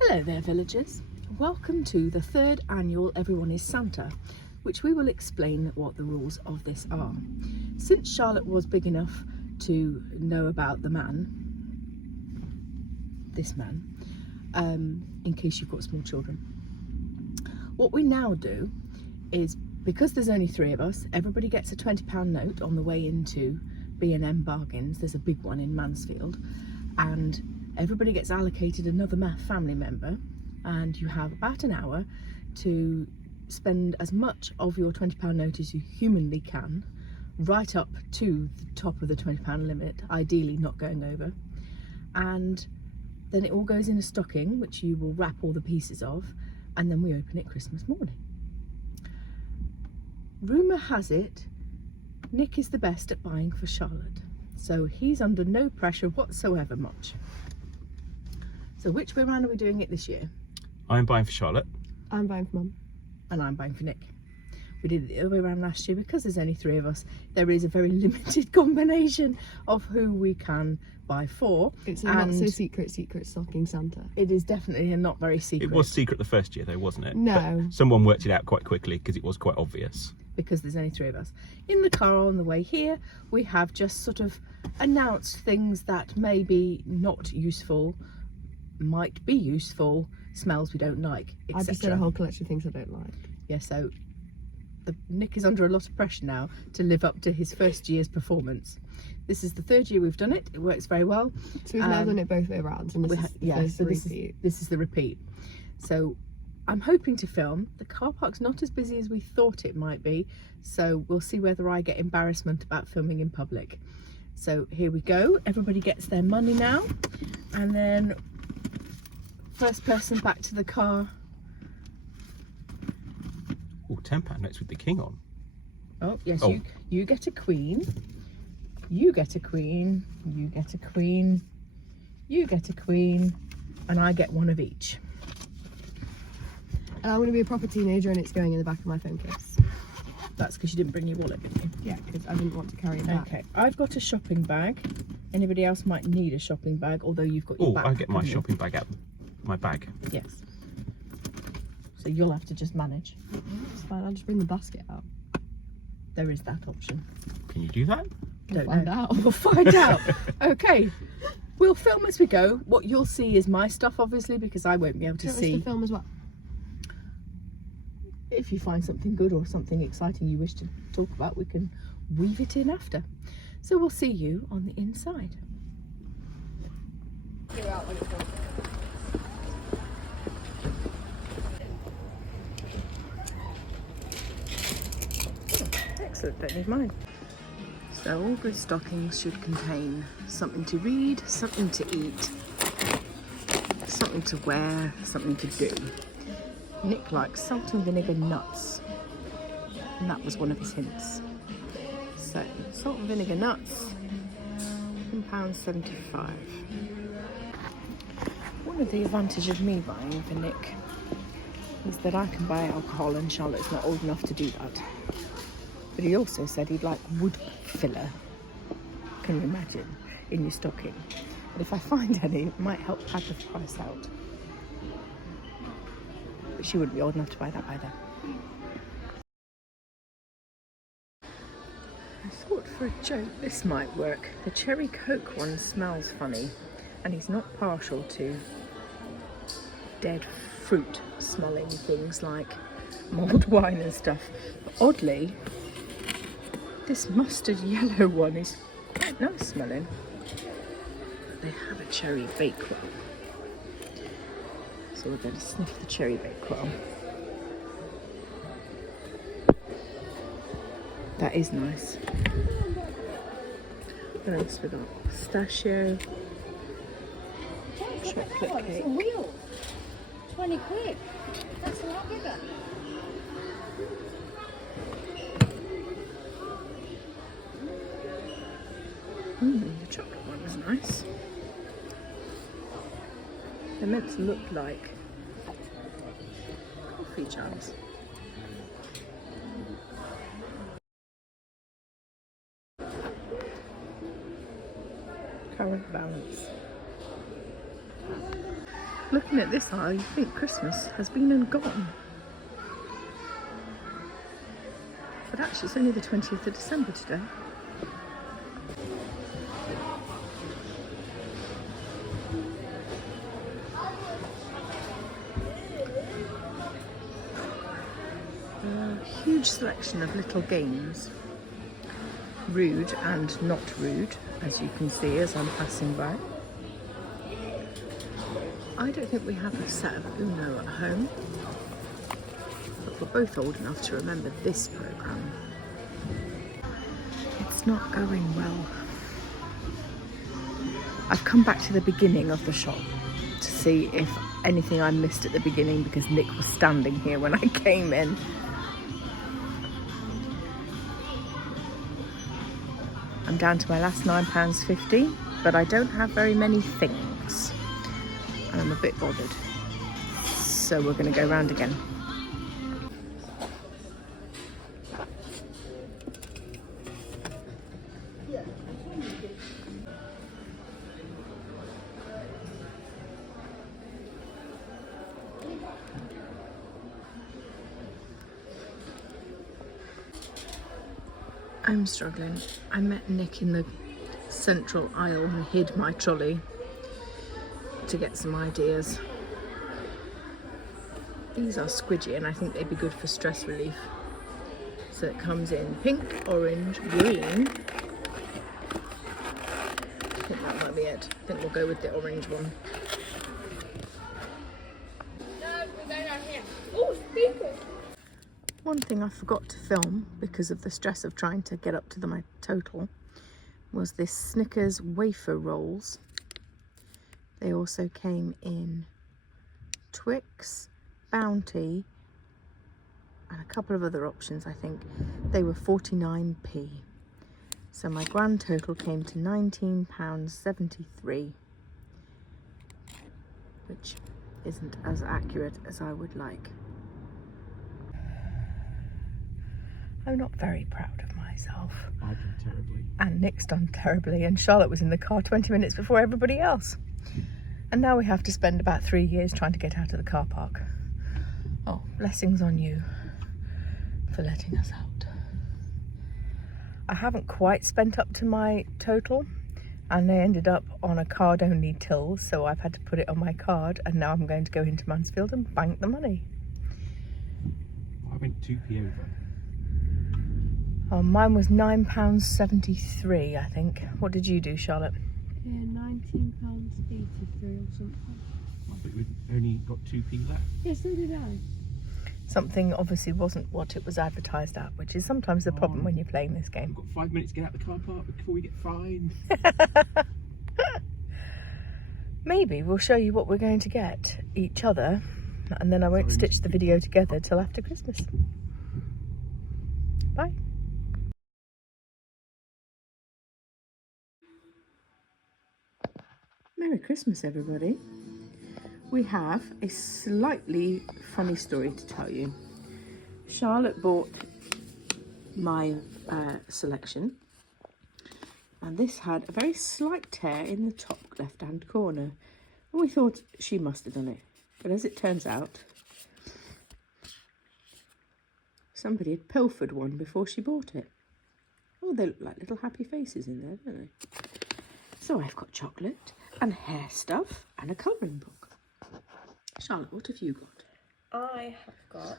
Hello there villagers, welcome to the third annual Everyone is Santa, which we will explain what the rules of this are. Since Charlotte was big enough to know about the man, this man, in case you've got small children, what we now do is, because there's only 3 of us, everybody gets a £20 note on the way into B&M Bargains. There's a big one in Mansfield, and everybody gets allocated another family member, and you have about an hour to spend as much of your £20 note as you humanly can, right up to the top of the £20 limit, ideally not going over, and then it all goes in a stocking which you will wrap all the pieces of, and then we open it Christmas morning. Rumour has it Nick is the best at buying for Charlotte, so he's under no pressure whatsoever much. So which way around are we doing it this year? I'm buying for Charlotte. I'm buying for Mum. And I'm buying for Nick. We did it the other way around last year because there's only 3 of us. There is a very limited combination of who we can buy for. It's a not so secret stocking Santa. It is definitely a not very secret. It was secret the first year though, wasn't it? No. But someone worked it out quite quickly because it was quite obvious. Because there's only 3 of us. In the car on the way here, we have just sort of announced things that may be not useful, might be useful, smells we don't like, etc. I've just said a whole collection of things I don't like. Yeah, so Nick is under a lot of pressure now to live up to his first year's performance. This is the 3rd year we've done it. It works very well. So we've now done it both way around, and this is the repeat. So I'm hoping to film. The car park's not as busy as we thought it might be, so we'll see whether I get embarrassment about filming in public. So here we go. Everybody gets their money now, and then first person back to the car. Oh, £10 notes with the king on. Oh yes, Oh. You get a queen. You get a queen. You get a queen. You get a queen, and I get one of each. And I'm going to be a proper teenager, and it's going in the back of my phone case. That's because you didn't bring your wallet, didn't you? Yeah, because I didn't want to carry it back. Okay, I've got a shopping bag. Anybody else might need a shopping bag, although you've got your Oh, back. I get my haven't you? shopping bag out my bag. Yes. So you'll have to just manage. It's fine, I'll just bring the basket out. There is that option. Can you do that? We'll Don't find know. out. We'll find out. Okay. We'll film as we go. What you'll see is my stuff, obviously, because I won't be able to Do you want us see. to film as well? If you find something good or something exciting you wish to talk about, we can weave it in after. So we'll see you on the inside. Excellent, don't need mine. So all good stockings should contain something to read, something to eat, something to wear, something to do. Nick likes salt and vinegar nuts, and that was one of his hints. So salt and vinegar nuts, £1.75. One of the advantages of me buying for Nick is that I can buy alcohol, and Charlotte's not old enough to do that. But he also said he'd like wood filler, can you imagine, in your stocking. And if I find any, it might help pad the price out. But she wouldn't be old enough to buy that either. I thought for a joke this might work. The cherry coke one smells funny, and he's not partial to dead fruit smelling things like mulled wine and stuff. But oddly, this mustard yellow one is quite nice smelling. They have a cherry bakewell, so we're going to sniff the cherry bakewell. That is nice. What else we got? Pistachio, chocolate cake. It's a wheel. 20 quid. That's a lot bigger. The chocolate one was nice. They're meant to look like coffee jars. Current balance. Looking at this aisle, you think Christmas has been and gone. But actually, it's only the 20th of December today. A huge selection of little games. Rude and not rude, as you can see as I'm passing by. I don't think we have a set of Uno at home, but we're both old enough to remember this programme. It's not going well. I've come back to the beginning of the shop to see if anything I missed at the beginning because Nick was standing here when I came in. I'm down to my last £9.50, but I don't have very many things. And I'm a bit bothered. So we're going to go round again. I'm struggling. I met Nick in the central aisle and hid my trolley to get some ideas. These are squidgy and I think they'd be good for stress relief. So it comes in pink, orange, green. I think that might be it. I think we'll go with the orange one. One thing I forgot to film because of the stress of trying to get up to my total was this Snickers wafer rolls. They also came in Twix, Bounty, and a couple of other options, I think. They were 49p. So my grand total came to £19.73, which isn't as accurate as I would like. I'm not very proud of myself. I've done terribly. And Nick's done terribly, and Charlotte was in the car 20 minutes before everybody else. And now we have to spend about 3 years trying to get out of the car park. Oh, blessings on you for letting us out. I haven't quite spent up to my total, and I ended up on a card-only till, so I've had to put it on my card, and now I'm going to go into Mansfield and bank the money. I went 2p over. Oh, mine was £9.73, I think. What did you do, Charlotte? Yeah, £19.83 or something. I thought we'd only got 2p left. Yes, so did I. Something obviously wasn't what it was advertised at, which is sometimes the problem when you're playing this game. We've got 5 minutes to get out the car park before we get fined. Maybe we'll show you what we're going to get each other, and then I won't stitch the video together till after Christmas. Bye. Merry Christmas, everybody. We have a slightly funny story to tell you. Charlotte bought my selection, and this had a very slight tear in the top left-hand corner. And we thought she must have done it, but as it turns out, somebody had pilfered one before she bought it. Oh, they look like little happy faces in there, don't they? So I've got chocolate and hair stuff and a colouring book. Charlotte, what have you got? I have got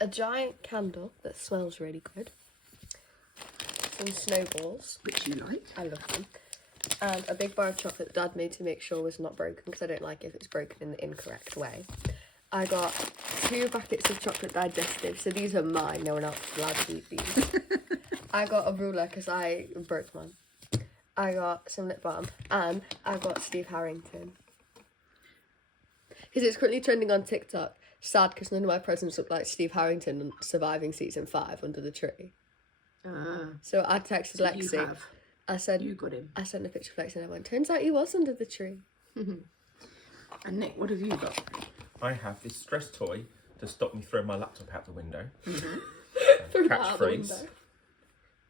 a giant candle that smells really good, some snowballs, Which you like? I love them, and a big bar of chocolate Dad made to make sure was not broken, because I don't like if it's broken in the incorrect way. I got 2 packets of chocolate digestive, so these are mine, no one else is allowed to eat these. I got a ruler because I broke mine. I got some lip balm, and I got Steve Harrington. Because it's currently trending on TikTok. Sad because none of my presents look like Steve Harrington surviving season 5 under the tree. So I texted Lexi. I said, You got him. I sent a picture of Lexi and I went, turns out he was under the tree. And Nick, what have you got? I have this stress toy to stop me throwing my laptop out the window. Threw that Catch out the phrase. window.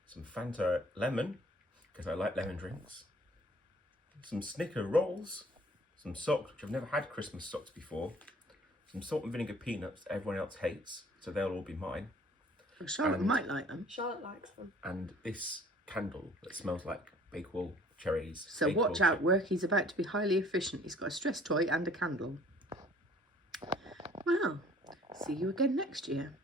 Some Fanta lemon, because I like lemon drinks. Some Snicker rolls. some socks, which I've never had Christmas socks before, some salt and vinegar peanuts that everyone else hates, so they'll all be mine, Well, Charlotte And- might like them. Charlotte likes them. and this candle that smells like Bakewell cherries. So Bakewell watch out, work. He's about to be highly efficient. He's got a stress toy and a candle. Well, see you again next year.